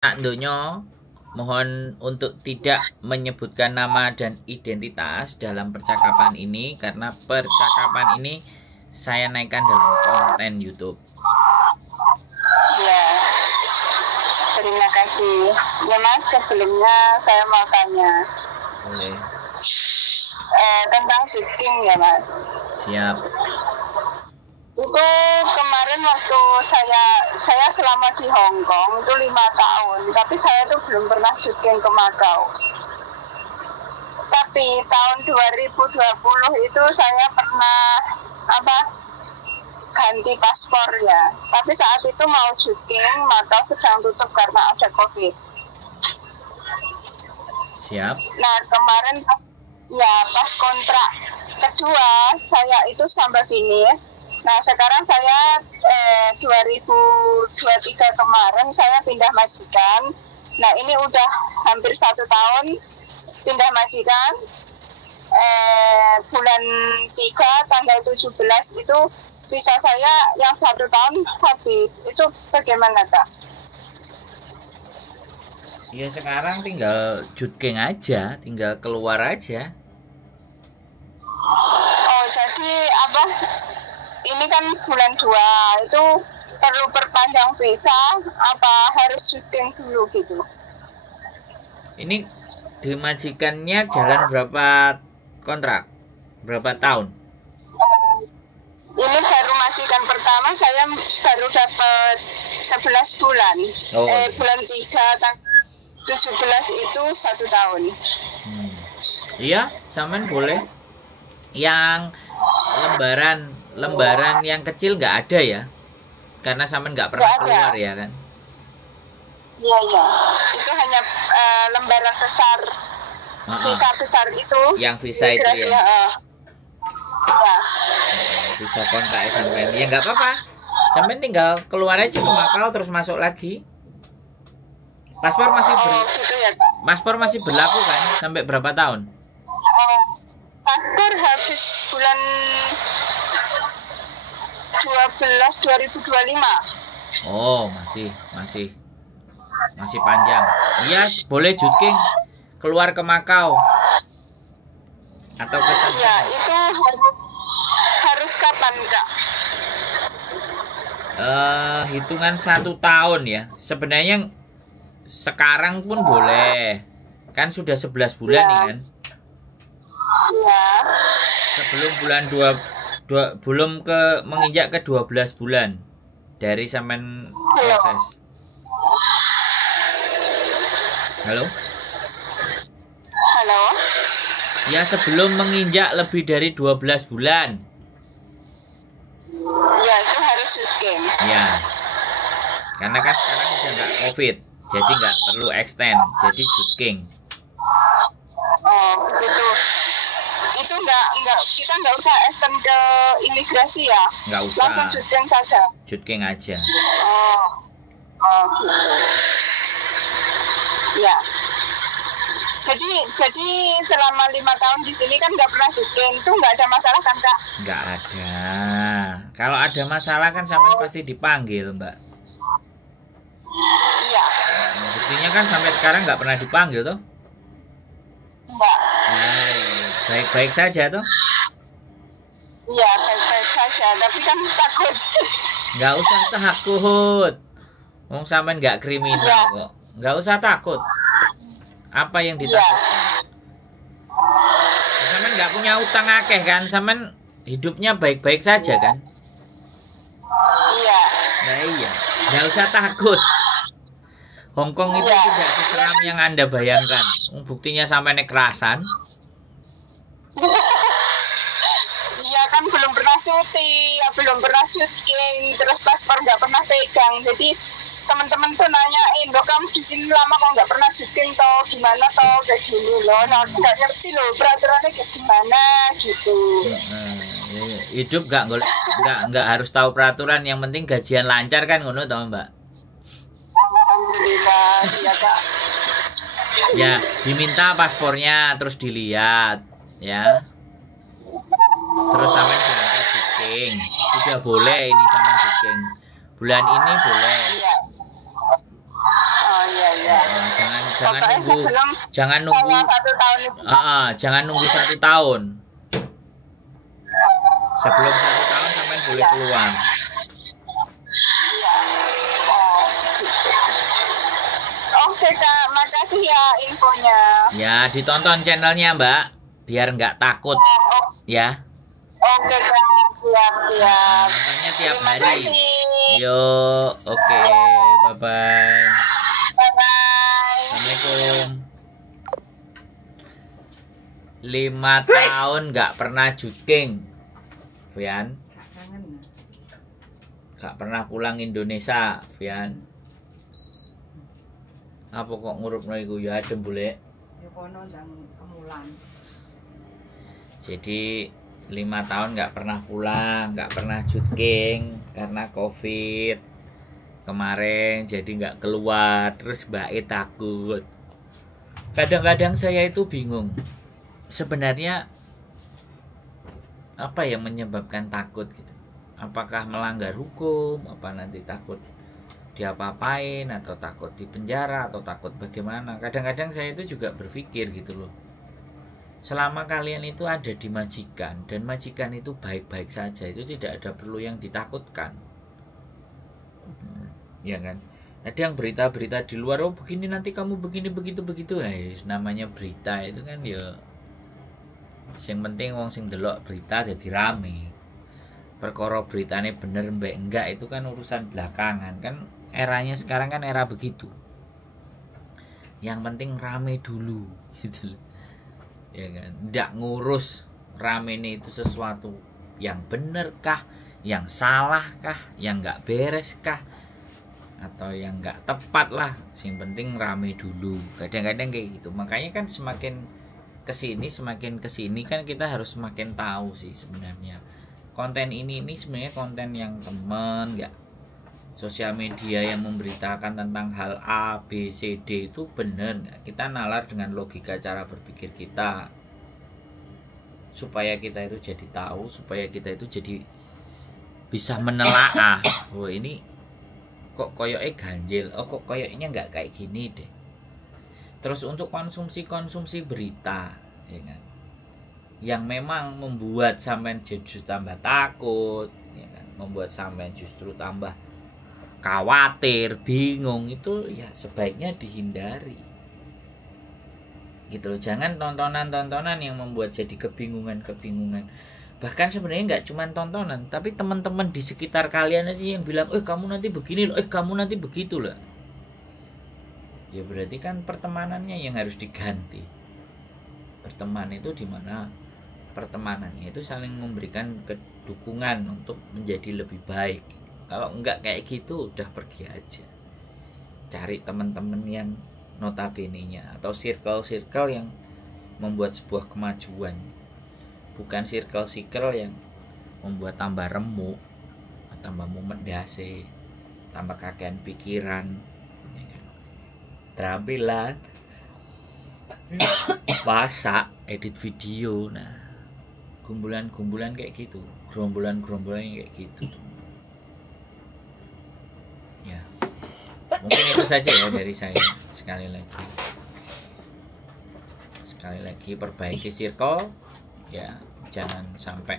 Donya, mohon untuk tidak menyebutkan nama dan identitas dalam percakapan ini karena percakapan ini saya naikkan dalam konten YouTube. Ya, terima kasih. Ya Mas, sebelumnya saya mau tanya. Boleh. Tentang syuting ya Mas. Siap. Itu kemarin waktu saya selama di Hong Kong itu 5 tahun, tapi saya tuh belum pernah syuting ke Makau. Tapi tahun 2020 itu saya pernah ganti paspor ya. Tapi saat itu mau syuting, Makau sedang tutup karena ada COVID. Siap. Nah kemarin ya pas kontrak kedua saya itu sampai finish. Nah sekarang saya 2023 kemarin saya pindah majikan. Nah ini udah hampir 1 tahun pindah majikan. Bulan 3 tanggal 17 itu visa saya yang 1 tahun habis. Itu bagaimana Kak? Ya sekarang tinggal jutkeng aja, tinggal keluar aja. Oh jadi ini kan bulan 2 itu perlu perpanjang visa apa harus syuting dulu gitu? Ini dimajikannya jalan berapa kontrak? Berapa tahun? Ini baru majikan pertama saya baru dapat 11 bulan. Oh. Bulan 3 tanggal 17 itu 1 tahun. Iya, saman boleh. Yang lembaran yang kecil nggak ada ya, karena saman nggak pernah keluar ya kan? Iya. Itu hanya lembaran besar, visa besar itu. Yang visa itu ya. Ya. Visa kontrak sampai ya nggak apa-apa. Sampai tinggal keluar aja ke Makau terus masuk lagi. Paspor masih gitu ya, Pak? Paspor masih berlaku kan sampai berapa tahun? Paspor habis bulan 12 2025. Oh, masih panjang. Iya, boleh jutkeng keluar ke Makau atau ke sana. Ya, itu harus kapan, Kak? Hitungan 1 tahun ya. Sebenarnya sekarang pun boleh. Kan sudah 11 bulan nih kan? Iya. Sebelum bulan 2 belum menginjak ke 12 bulan dari samen proses. Halo? Halo? Ya sebelum menginjak lebih dari 12 bulan. Ya itu harus syuting. Ya. Karena kan sekarang udah nggak COVID, jadi nggak perlu extend, jadi jutkeng. Oh begitu. Itu kita nggak usah extend ke imigrasi ya? Nggak usah. Langsung syuting saja. Jutkeng aja. Oh gitu. Ya. Jadi selama 5 tahun di sini kan nggak pernah syuting, itu nggak ada masalah kan Kak? Nggak ada. Kalau ada masalah kan sampai pasti dipanggil Mbak. Iya. Buktinya kan sampai sekarang nggak pernah dipanggil toh? Enggak. Nah, baik-baik saja toh? Iya baik-baik saja, tapi kan takut. Nggak usah takut. Wong sampean nggak kriminal kok. Nggak usah takut. Apa yang ditakutkan? Sampean nggak punya utang akeh kan? Sampean hidupnya baik-baik saja kan? Iya. Nah iya, nggak usah takut. Hongkong itu tidak seseram yang Anda bayangkan. Buktinya sampai kerasan. Iya kan belum pernah cuti, belum pernah syuting, terus paspor nggak pernah pegang. Jadi teman-teman tuh nanyain, loh kamu di sini lama kok nggak pernah syuting toh, gimana toh kayak gini loh. Nah aku nggak ngerti loh peraturannya kayak gimana gitu. Hidup nggak harus tahu peraturan, yang penting gajian lancar kan ngono toh Mbak. Alhamdulillah, iya Kak. Ya diminta paspornya terus dilihat ya. Terus sampai berangkat syuting. Sudah boleh ini sama syuting. Bulan ini boleh. Iya. Oh iya. jangan pokoknya nunggu, sebelum jangan nunggu, saya 1 tahun itu. jangan nunggu 1 tahun. Sebelum 1 tahun sampai boleh keluar. Iya. Oh, gitu. Oke Kak, makasih ya infonya. Ya, ditonton channelnya Mbak, biar nggak takut ya. Oke Kak, siap. Nontonnya tiap Terima hari. kasih. Yo, oke, bye bye. Bye-bye. Assalamualaikum. 5 tahun nggak pernah syuting, Vian. Nggak pernah pulang Indonesia, Vian. Apa kok ngurup iku ya adem boleh. Jadi 5 tahun nggak pernah pulang, nggak pernah syuting karena COVID kemarin, jadi nggak keluar. Terus Mbak E takut. Kadang-kadang saya itu bingung. Sebenarnya apa yang menyebabkan takut gitu? Apakah melanggar hukum? Apa nanti takut diapa-apain, atau takut di penjara, atau takut bagaimana? Kadang-kadang saya itu juga berpikir gitu loh. Selama kalian itu ada di majikan, dan majikan itu baik-baik saja, itu tidak ada perlu yang ditakutkan. Ya kan? Ada yang berita-berita di luar, oh begini nanti kamu begini begitu. Namanya berita itu kan ya. Yang penting wong sing delok berita jadi rame. Perkara beritanya bener mbak enggak itu kan urusan belakangan. Kan eranya sekarang kan era begitu. Yang penting rame dulu gitu. Ya kan? Nggak ngurus rame itu sesuatu yang bener kah, yang salah kah, yang nggak beres kah, atau yang nggak tepat lah. Yang penting rame dulu. Kadang-kadang kayak gitu. Makanya kan semakin kesini kan kita harus semakin tahu sih sebenarnya. Konten ini sebenarnya konten yang teman, nggak sosial media yang memberitakan tentang hal A, B, C, D itu benar nggak? Kita nalar dengan logika cara berpikir kita, supaya kita itu jadi tahu, supaya kita itu jadi bisa menelaah. Oh ini kok koyoknya ganjil, oh kok koyoknya nggak kayak gini deh. Terus untuk konsumsi berita, ya kan, yang memang membuat sampean justru tambah takut, ya kan, membuat sampean justru tambah khawatir, bingung, itu ya sebaiknya dihindari. Gitu loh, jangan tontonan yang membuat jadi kebingungan. Bahkan sebenarnya nggak cuma tontonan, tapi teman-teman di sekitar kalian aja yang bilang, kamu nanti begini loh, kamu nanti begitu loh. Ya berarti kan pertemanannya yang harus diganti. Pertemanan itu dimana pertemanannya itu saling memberikan dukungan untuk menjadi lebih baik. Kalau enggak kayak gitu udah pergi aja. Cari teman-teman yang notabene-nya atau circle yang membuat sebuah kemajuan. Bukan circle yang membuat tambah remuk, tambah mumet dase, tambah kakean pikiran, ya kan? Terampilan masak, edit video, nah gumbulan kayak gitu, gerombolan kayak gitu tuh. Ya mungkin itu saja ya dari saya. Sekali lagi perbaiki circle ya, jangan sampai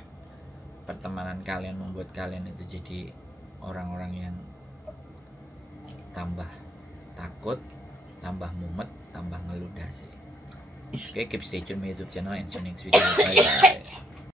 pertemanan kalian membuat kalian itu jadi orang-orang yang tambah takut, tambah mumet, tambah ngeluh dasi. Oke, keep stay tune my YouTube channel and see you next video. Bye bye.